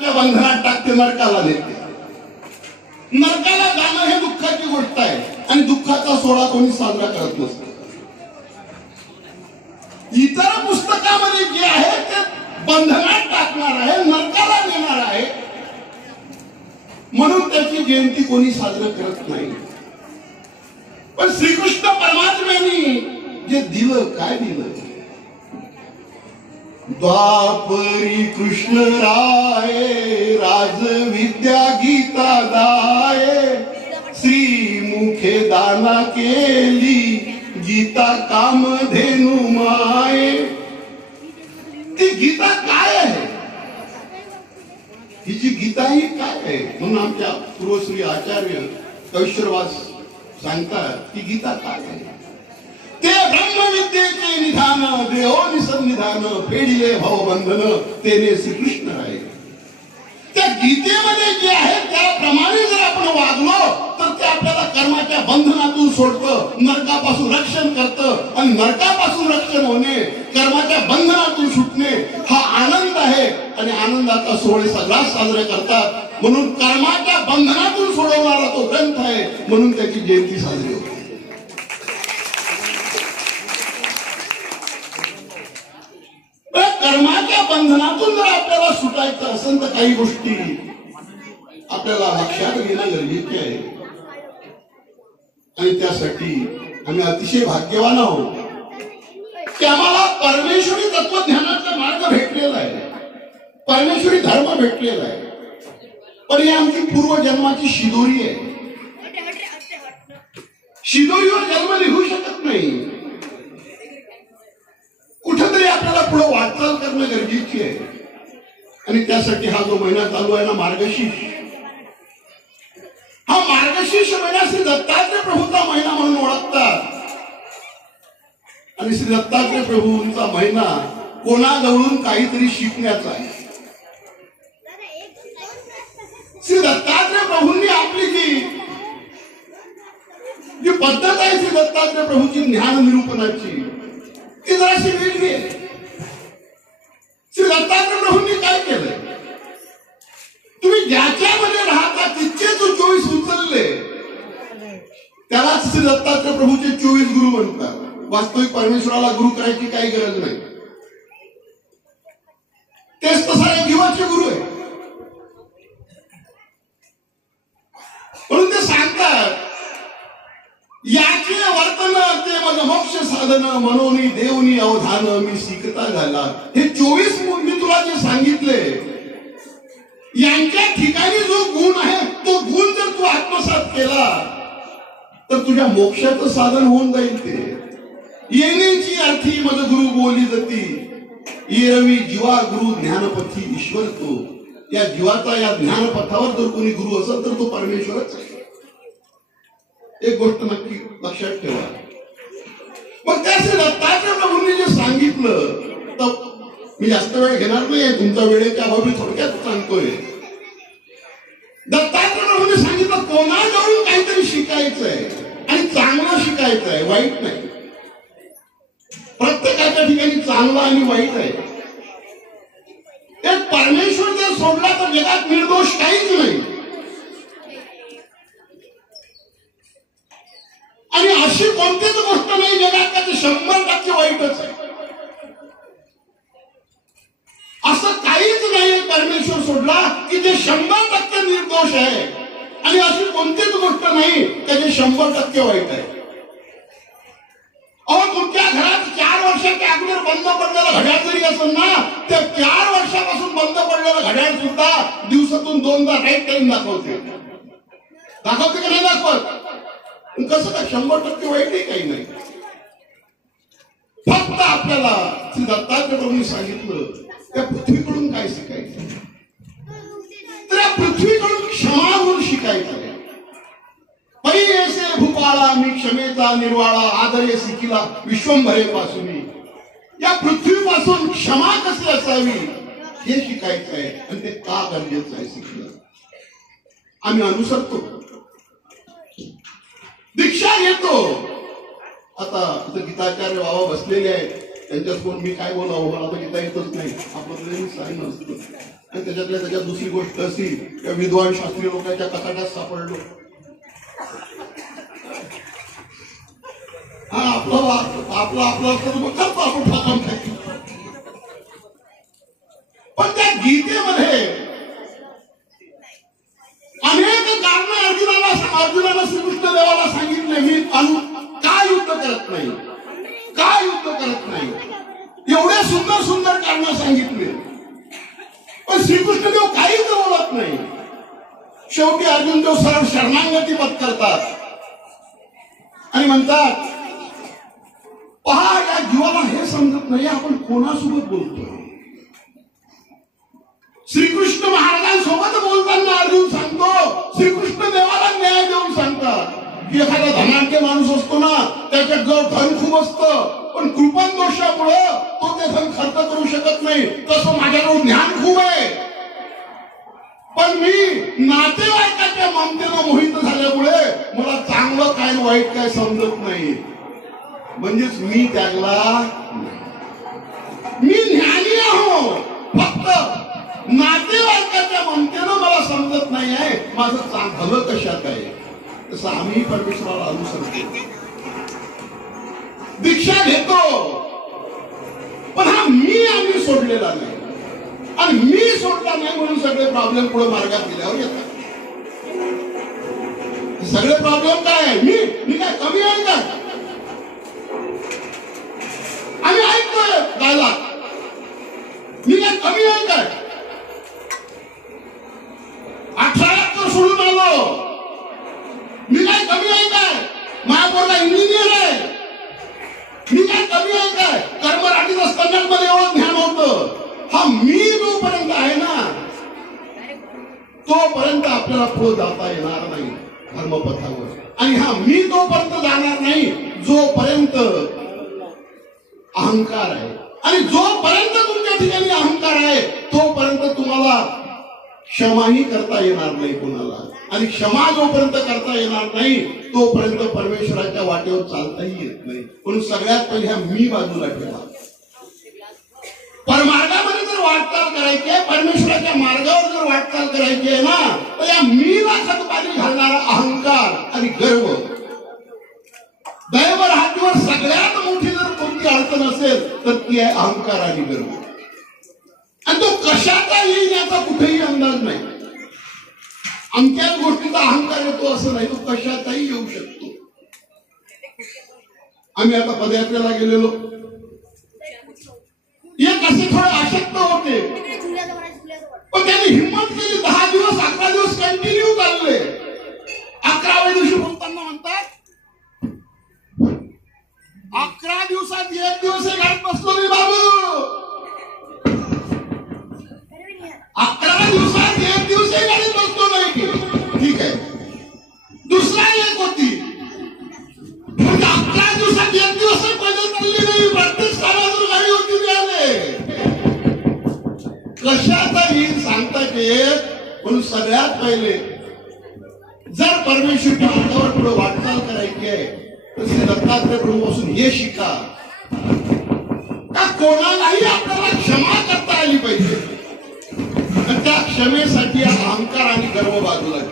नरकाच्या बंधनात टाकते, नरकाला नेते. नरकाला जाणं हे दुःखाची गोष्ट आहे आणि दुःखाचा सोहळा कोणी साजरा करत नसतो. इतर पुस्तकामध्ये जे आहे ते बंधनात टाकणार आहे, नरकाला नेणार आहे, म्हणून त्याची जयंती कोणी साजरा करत नाही. पण श्रीकृष्ण परमात्म्यांनी जे दिलं, काय दिलं? द्वापरी कृष्ण राये राजविद्या गीता दाये, श्रीमुखे दाना केली गीता कामधेनु माये. ती गीता काय आहे? ही जी गीता ही काय आहे? म्हणून आमच्या पूर्वश्री आचार्य कैश्वरवास सांगतात की गीता काय आहे? ते ब्रह्मविद्येचे निधान देहो निसन्निधान, फेडिले भवबंधन तेने श्रीकृष्ण आहे. त्या गीतेमध्ये जे आहे त्याप्रमाणे जर आपण वागलो तर ते आपल्याला कर्माच्या बंधनातून सोडतं, नरकापासून रक्षण करतं. आणि नरकापासून रक्षण होणे, कर्माच्या बंधनातून सुटणे हा आनंद आहे. आणि आनंदाचा सोहळे सगळा साजरे करतात. म्हणून कर्माच्या बंधनातून सोडवणारा तो ग्रंथ आहे, म्हणून त्याची जयंती साजरी होते. कर्माच्या बंधनातून जर आपल्याला सुटायचं असेल तर काही गोष्टी आपल्याला लक्षात घेणं गरजेचे आहे. आणि त्यासाठी आम्ही अतिशय भाग्यवान आहोत की आम्हाला परमेश्वरी तत्वज्ञानाचा मार्ग भेटलेला आहे, परमेश्वरी धर्म भेटलेला आहे. पण ही आमची पूर्वजन्माची शिदोरी आहे. शिदोरीवर जन्म लिहू शकत नाही. कुठेतरी आपल्याला पुढे वाटचाल करणं गरजेची आहे. आणि त्यासाठी हा जो महिना चालू आहे ना, मार्गशीर्ष, हा मार्गशीर्ष महिना श्री दत्तात्रय प्रभूचा महिना म्हणून ओळखतात. आणि श्री दत्तात्रय प्रभूंचा महिना कोणाजवळून काहीतरी शिकण्याचा आहे. श्री दत्तात्रय प्रभूंनी आपली जी पद्धत आहे श्री दत्तात्रय प्रभूची ज्ञान निरूपणाची, ती जराशी वेगळी आहे. श्री दत्तात्रय प्रभूंनी काय केलंय? तुम्ही ज्याच्यामध्ये राहता तितके जो 24 उचलले त्यालाच श्री दत्तात्रय प्रभूचे 24 गुरु म्हणतात. वास्तविक परमेश्वराला गुरु करायची काही गरज नाही. तेच तर सारे जीवाचे गुरु आहे. म्हणून ते सांगतात, याचे वर्तन ते मग मोक्ष साधन, मनोनी देवनी अवधान मी शिकता झाला. हे 24 मी तुला जे सांगितले, यांच्या ठिकाणी जो गुण आहे तो गुण जर तू आत्मसात केला तर तुझ्या मोक्षाचं साधन होऊन जाईल. ते येण्याची अर्थी मज गुरु बोली जाती, येरवी जीवा गुरु ज्ञानपथी ईश्वर. तो या जीवाचा या ज्ञानपथावर जर कोणी गुरु असेल तर तो परमेश्वरच आहे. एक गोष्ट नक्की लक्षात ठेवा. मग त्या श्री दत्तात्रय प्रभूंनी जे सांगितलं, तर मी जास्त वेळ घेणार नाही, तुमचा वेळेच्या अभावी थोडक्यात सांगतोय. दत्तात्रय प्रभूंनी सांगितलं कोणाजवळून काहीतरी शिकायचं आहे आणि चांगलं शिकायचं आहे, वाईट नाही. प्रत्येकाच्या ठिकाणी चांगलं आणि वाईट आहे. एक परमेश्वर जर सोडला तर जगात निर्दोष काहीच नाही. आणि अशी कोणतीच गोष्ट नाही जगात का ते 100% वाईटच आहे. असं काहीच नाही परमेश्वर सोडला की जे 100% निर्दोष आहे. आणि अशी कोणतीच गोष्ट नाही का जे 100% वाईट आहे. अहो, तुमच्या घरात 4 वर्षाच्या अगोदर बंद पडलेलं घड्याळ जरी असेल ना, त्या 4 वर्षापासून बंद पडलेलं घड्याळ सुद्धा दिवसातून 2दा राईट टाइम दाखवते का नाही दाखवत? कसं काय 100% वाईटही काही नाही. फक्त आपल्याला श्री दत्तात्रय प्रभूंनी सांगितलं त्या पृथ्वीकडून काय शिकायचं, तर या पृथ्वीकडून क्षमा गुण शिकायचं आहे. पै ऐसे भूपाळा मी क्षमेचा निर्वाळा, आदरे शिकिला विश्वंभरे पासून. या पृथ्वीपासून क्षमा कशी असावी हे शिकायचं आहे. आणि ते का गरजेचं आहे शिकलं. आम्ही अनुसरतो, दीक्षा घेतो. आता इथं गीताचार्य बाबा बसलेले आहेत, त्यांच्यासमोर मी काय बोलावं, मला तर गीता येतच नाही. आपलं सांगणं असतं. आणि त्याच्यात दुसरी गोष्ट अशी त्या विद्वान शास्त्रीय लोकांच्या कचाट्यात सापडलो. हा आपला असतं मग करतो आपण ठाकून खायचं. पण त्या गीतेमध्ये अनेक कारण अर्जुनाला श्रीकृष्ण देवाला सांगितले, मी का युद्ध करत नाही, का युद्ध करत नाही, एवढे सुंदर सुंदर कारण सांगितले. पण श्रीकृष्ण देव काहीच बोलत नाही. शेवटी अर्जुन देव सरळ शरणागती पत्करतात आणि म्हणतात, पहा या जीवाला हे समजत नाही आपण कोणासोबत बोलतोय. श्रीकृष्ण महाराजांसोबत बोलताना अर्जुन सांगतो, श्रीकृष्ण देवाला न्याय देऊन सांगतात की एखादा धनाढ्य माणूस असतो ना, त्याच्याजवळ धन खूप असतं, पण कृपण दोषामुळं तो ते धन खर्च करू शकत नाही. तसं माझ्याजवळ ज्ञान खूप आहे, पण मी नातेवाईकाच्या ममतेनं मोहित झाल्यामुळे मला चांगलं काय वाईट काय समजत नाही. म्हणजेच मी त्यागला, मी ज्ञानी आहो, फक्त नातेवाईकाच्या ममतेनं मला समजत नाही आहे माझं भलं कशात आहे. तसं आम्ही परमेश्वराला अनुसरतो, दीक्षा घेतो, पण हा मी आम्ही सोडलेला नाही. आणि मी सोडला नाही म्हणून सगळे प्रॉब्लेम पुढे मार्गात गेल्यावर येतात. सगळे प्रॉब्लेम काय आहे, मी काय कमी आहे का. आम्ही ऐकतोय गायला, मी काय कमी आहे काय. 18 सोडून आलो, मी काय कमी आहे काय. माझा पोरगा इंजिनियर आहे, मी काय कमी आहे काय. कर्मराठीच असताना मध्ये एवढं ज्ञान होतं. हा मी जोपर्यंत आहे ना, तोपर्यंत आपल्याला पुढे जाता येणार नाही धर्मपथावर. आणि हा मी तोपर्यंत जाणार नाही जोपर्यंत अहंकार आहे. आणि जोपर्यंत तुमच्या ठिकाणी अहंकार आहे तोपर्यंत तुम्हाला क्षमाही करता येणार नाही कोणाला. आणि क्षमा जोपर्यंत करता येणार नाही तोपर्यंत परमेश्वराच्या वाटेवर चालताही येत नाही. म्हणून सगळ्यात पहिले ह्या मी बाजूला ठेवा. परमार्गामध्ये जर वाटचाल करायची आहे, परमेश्वराच्या मार्गावर जर वाटचाल करायची आहे ना, तर या मीला खतपाणी घालणारा अहंकार आणि गर्व, दैवर हातीवर सगळ्यात मोठी जर कोणती अडचण असेल तर ती आहे अहंकार आणि गर्व. आणि तो कशाचा येईल याचा कुठेही अंदाज नाही. आमच्याच गोष्टीचा अहंकार येतो असं नाही, तो कशाचाही येऊ शकतो. आम्ही आता पदयात्रेला गेलेलो, एक असे थोडे अशक्त होते, पण त्यांनी हिंमत केली. 10 दिवस 11 दिवस कंटिन्यू चालले. 11व्या दिवशी बोलताना म्हणतात, 11 दिवसात 1 दिवस गाडीत बसलो नाही बाबू. 11 दिवसात 1 दिवस गाडीत बसलो नाही. ठीक आहे, दुसरा एक होती, पण 11 दिवसात 1 दिवस पैदल चालली नाही. प्रत्येक स्थानावर गाडी होती. कशाचा येईल सांगता येत. म्हणून सगळ्यात पहिले जर परमेश्वरच्या मार्गावर पुढे वाटचाल करायची आहे तर श्री दत्तात्रय प्रभूपासून हे शिका का कोणालाही आपल्याला क्षमा करता आली पाहिजे. त्या क्षमेसाठी अहंकार आणि गर्व बाजूला